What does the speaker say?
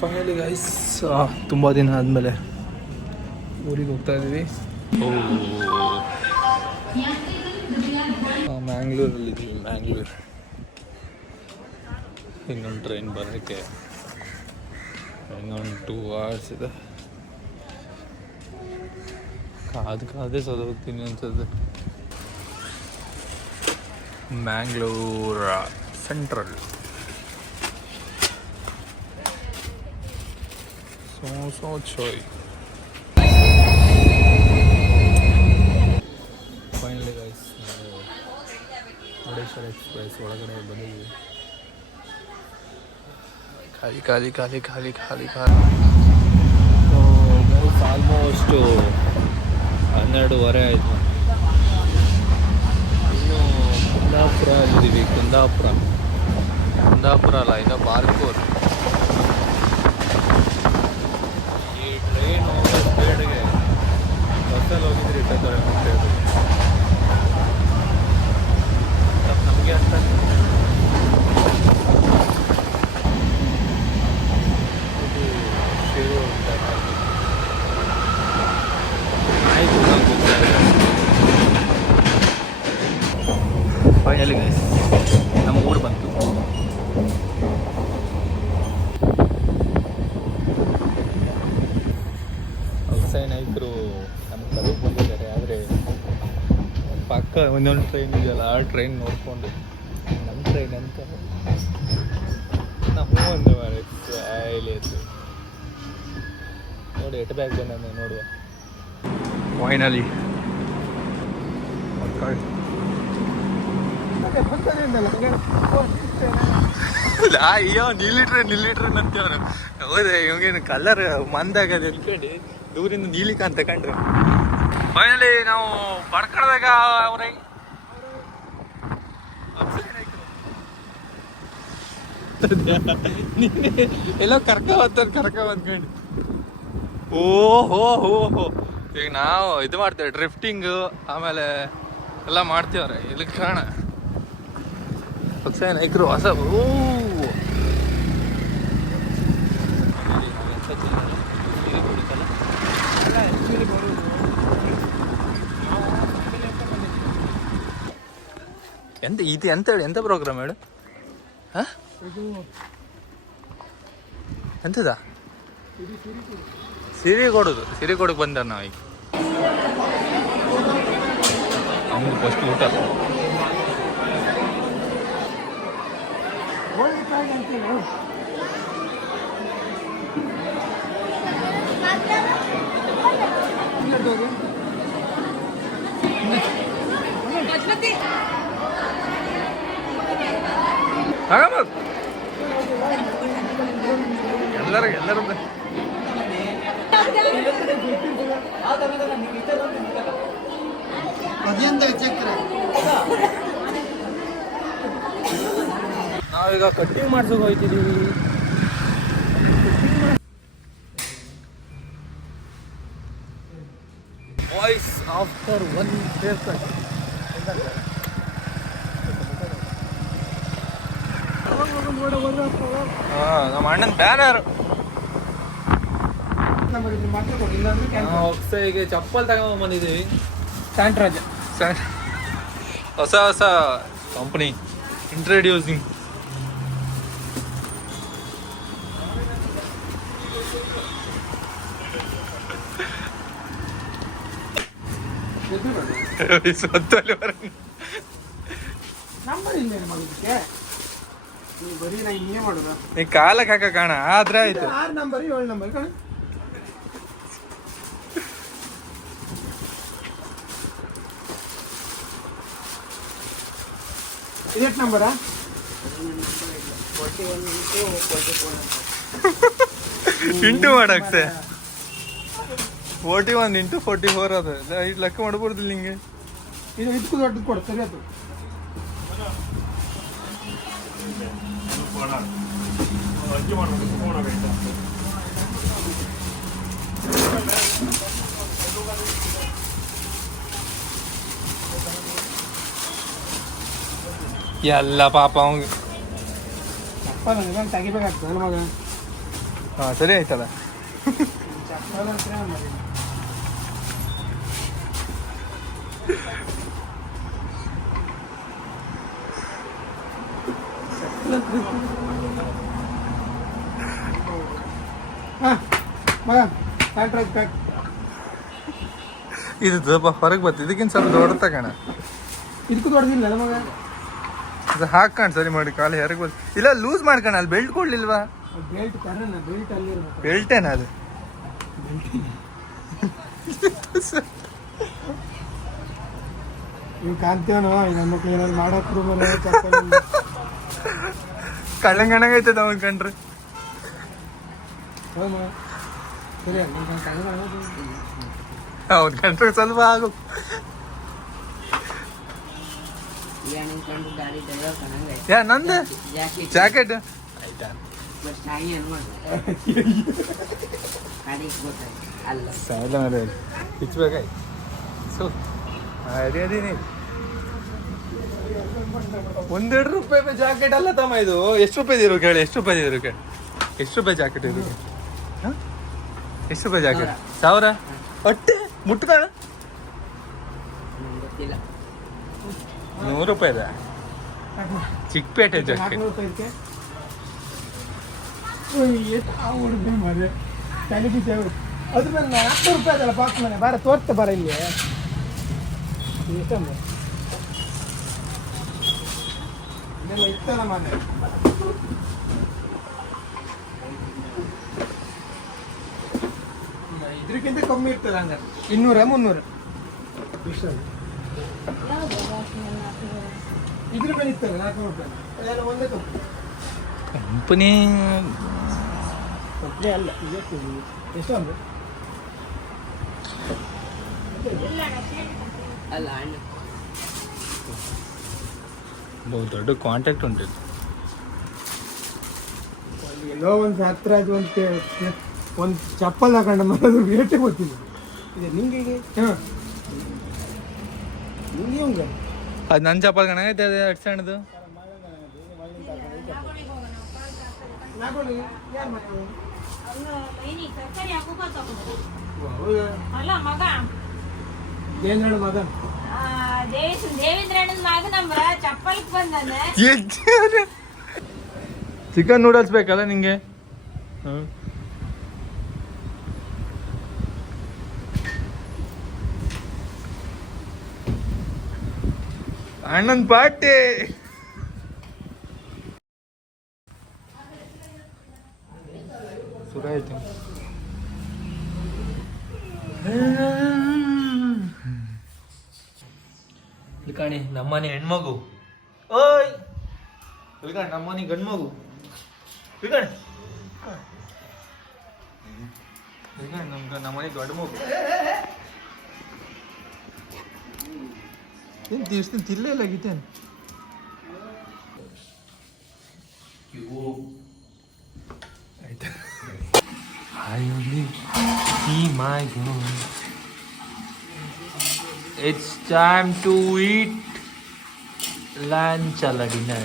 Finally guys ತುಂಬ ದಿನ ಆದಮೇಲೆ ಊರಿಗೆ ಹೋಗ್ತಾ ಇದ್ದೀವಿ. ಮ್ಯಾಂಗ್ಳೂರಲ್ಲಿದ್ದೀವಿ. ಮ್ಯಾಂಗ್ಳೂರು ಇನ್ನೊಂದು ಟ್ರೈನ್ ಬರೋಕ್ಕೆ ಇನ್ನೊಂದು 2 hours ಇದೆ. ಕಾದೇ ಸದೋಗ್ತೀನಿ ಅನ್ಸುತ್ತೆ. ಮ್ಯಾಂಗ್ಳೂರ್ ಸೆಂಟ್ರಲ್ ಸೋ ಚಾಯ್. ಫೈನಲಿ ಗೈಸ್ ನಾವು ಮುರುಡೇಶ್ವರ ಎಕ್ಸ್ಪ್ರೆಸ್ ಒಳಗಡೆ ಬಂದಿದ್ವಿ. ಖಾಲಿ ಗೈಸ್ ಆಲ್ಮೋಸ್ಟು 12:30 ಆಯಿತು. ಇನ್ನು ಕುಂದಾಪುರ ಇದ್ದೀವಿ. ಕುಂದಾಪುರ ಅಲ್ಲ, ಇನ್ನು ಬಾರ್ಕೂರ್. ಈ ಟ್ರೈನ್ ಹೋಗೋ ಸ್ಪೀಡ್ಗೆ ಬಸ್ಸಲ್ಲಿ ಹೋಗಿದ್ರಿ ನಮಗೆ ಅಂತ ಇದು ಶಿರು ಅಂತ ಆಯಿತು. ಫೈನಲಿ ಗೈಸ್ ನಮ್ಮ ಊರು ಬಂತು. ಹೊಸ ನಾಯಕರು ನಮ್ಮ ಕಡೆಗೆ ಬಂದಿದ್ದಾರೆ. ಆದರೆ ಪಕ್ಕ ಒಂದೊಂದು ಟ್ರೈನ್ ಇದೆಯಲ್ಲ, ಆ ಟ್ರೈನ್ ನೋಡಿಕೊಂಡು ನಮ್ಮ ಟ್ರೈನ್ ಅಂತ ನಾವು ಒಂದು ಆಯ್ಲಿ ಆಯ್ತು ನೋಡಿ. ಎಟ್ ಬ್ಯಾಗ್ ಬಂದ ನೋಡುವ. ಫೈನಲಿ ಅಯ್ಯೋ ನೀಲಿ ಟ್ರೈನ್ ಅಂತೇವ್ರು. ಹೌದೇ, ಇವಾಗೇನು ಕಲರ್ ಮಂದಾಗದೆ ಅನ್ಕೊಂಡು ದೂರಿಂದ ನೀಲಿ ಕಾಂತ ಕಂಡ್ರೆ. ಫೈನಲಿ ನಾವು ಪಡ್ಕಡ್ದಾಗ ಅವ್ರ ಎಲ್ಲೋ ಕರ್ಕ ಬಂದ್ಕೊಂಡು ಓಹೋ. ಈಗ ನಾವು ಇದು ಮಾಡ್ತೇವೆ, ಡ್ರಿಫ್ಟಿಂಗು ಆಮೇಲೆ ಎಲ್ಲ ಮಾಡ್ತೀವ್ರೆ. ಇಲ್ಲಿ ಕಾಣ ಹೊಸ ನಾಯಕರು ಹೊಸ. ಎಂತ ಪ್ರೋಗ್ರಾಮ್ ಹೇಳು? ಎಂತದ ಸಿರಿಗೋಡಿಗೆ ಬಂದ ನಾವು ಈಗ. ಅವ್ನು ಫಸ್ಟ್ ಊಟ ಎಲ್ಲರೂ ನಾವೀಗ ಕಟ್ಟಿಂಗ್ ಮಾಡ್ಸೋಕೆ ಹೋಗ್ತಿದ್ದೀವಿ. Voice after 1 hair cut. ನಮ್ಮ ಅಣ್ಣನ ಬ್ಯಾನರ್. ಹೊಸಗೆ ಚಪ್ಪಲ್ ತಗೊಂಡ್ಬಂದಿದ್ದೀವಿ. ಸ್ಯಾಂಟ್ರಾಜ್ ಹೊಸ ಕಂಪನಿ ಇಂಟ್ರೊಡ್ಯೂಸಿಂಗ್. ನೀ ಕಾಲಕ್ಕೆ ಹಾಕ ಕಾಣ ಆದ್ರೆ ಆಯ್ತು. 6 ನಂಬರ್ 7 ನಂಬರ್ ಕಾಣ. ಇದೆಷ್ಟು ನಂಬರಾ? 41 ಇಂಟು ಮಾಡಾಕ್ಸೆ 41 ಇಂಟು 44 ಅದ. ಇದು ಲೆಕ್ಕ ಮಾಡ್ಬೋದಿಲ್ಲ ನಿಂಗೆ. ಇದು ಇದಕ್ಕೂ ದೊಡ್ಡದು ಕೊಡ್ತಾರೆ. ಅದು ಎಲ್ಲ ಪಾಪ ಅವಂಗೆ ತೆಗಿಬೇಕಾಗ್ತದೆ ಮಗ. ಹಾಂ ಸರಿ ಆಯ್ತಲ್ಲ. ಇದು ಸ್ವಲ್ಪ ಹೊರಗೆ ಬರ್ತದೆ, ಇದಕ್ಕಿಂತ ಸ್ವಲ್ಪ ದೊಡ್ಡ ತಗೋಣ. ಇದಕ್ಕೂ ದೊಡ್ಡದಿಲ್ಲ ಮಗ. ಅದು ಹಾಕೊಂಡು ಸರಿ ಮಾಡಿ ಕಾಲು ಹೊರಗೆ ಬರ್ತ. ಇಲ್ಲ ಲೂಸ್ ಮಾಡ್ಕೋಣ, ಅಲ್ಲಿ ಬೆಲ್ಟ್ ಕೊಡ್ಲಿಲ್ವಾ? ಬೆಲ್ಟ್ ತರೋಣ, ಬೆಲ್ಟ್ ಅಲ್ಲಿ ಬೆಲ್ಟೇನ ಅದು? ಇವ್ ಕಾಣ್ತೇವನೋ ನಮ್ಮ ಮಕ್ಳು ಏನಾದ್ರು ಮಾಡಕ್ರು ಕಳ್ಳಂಗಣಗೈತದ ಅವನ್ ಕಂಡ್ರೆ. ಹೌದು ಕಂಡ್ರೆ ಸ್ವಲ್ಪ ಆಗು. ಯಾ ನಂದು ಜಾಕೆಟ್ ಹಿಚ್ಬೇಕಾಯ್ತು. ಸೊ ಅದೇನೇ ₹1.5 ಜಾಕೆಟ್ ಅಲ್ಲ ತಮ್ಮ ಇದು. ಎಷ್ಟು ರೂಪಾಯಿ ಇರು ಕೇಳಿ, ಎಷ್ಟು ರೂಪಾಯಿ ಇರು ಕೇಳಿ, ಎಷ್ಟು ರೂಪಾಯಿ ಜಾಕೆಟ್ ಇದು? ಹಾಂ ಎಷ್ಟು ರೂಪಾಯಿ ಜಾಕೆಟ್? 1000 ಒಟ್ಟೆ ಮುಟ್ಟದ? ₹100 ಚಿಕ್ಕಪೇಟೆ ಜಾಕೆಟ್. ಅದ್ರ ಮೇಲೆ ₹400 ಅದಲ್ಲ ಪಾಕ್ ಮನೆ. ಬಾರ ತೋರ್ತ ಬಾರ ಇಲ್ಲಿ ಎಷ್ಟಂದ್ರೆ ಇದೆಲ್ಲ ಇತ್ತಲ್ಲ ಮನೆ. ಇದ್ರಕ್ಕಿಂತ ಕಮ್ಮಿ ಇರ್ತದೆ ಹಂಗ 200-300 ಇದ್ರ ಮೇಲೆ ಇತ್ತಲ್ಲ ₹400. ಅದೆಲ್ಲ ಒಂದೇ ಕಂಪನಿ ಅಲ್ಲ. ಎಷ್ಟು ಅಂದ್ರೆ ಬಹು ದೊಡ್ಡ ಕಾಂಟ್ಯಾಕ್ಟ್ ಉಂಟು. ಎಲ್ಲೋ ಒಂದು ಹತ್ರ ಅದು ಒಂದು ಚಪ್ಪಲ್ ಹಾಕೊಂಡ ಮರದು ರೇಟೇ ಗೊತ್ತಿಲ್ಲ. ಇದೆ ನಿಂಗೆ ಹಾಂ ನಿಂಗೆ ಹಂಗ ಅದು ನನ್ನ ಚಪ್ಪಲ್ ಕಣಗೈತೆ. ಅದು ಎಷ್ಟು ಸಣ್ಣದು? ದೇವೇಂದ್ರಣ್ಣ ಮಗ. ಚಿಕನ್ ನೂಡಲ್ಸ್ ಬೇಕಲ್ಲ ನಿಂಗೆ? ಅಣ್ಣನ್ ಪಾರ್ಟಿ. ಸುರ ಆಯ್ತು. ಇಲ್ಕಾಣಿ ನಮ್ಮನೆ ಹೆಣ್ಮಗು. ಓಯ್ ಇಲ್ಕಾಣಿ ನಮ್ಮನೆ ಗಂಡ್ಮಗು. ಇಲ್ಕಾಣಿ ಇಲ್ಕಾಣಿ ನಮ್ಮನೆ ಗಂಡು ಮಗು. ಏನು ದಿವ್ಸದಿಂದ ತಿಲ್ಲೇ ಇಲ್ಲ ಗೀತೇನು? ಆಯ್ತಾ? I only see my goal. It's time to eat lunch or dinner.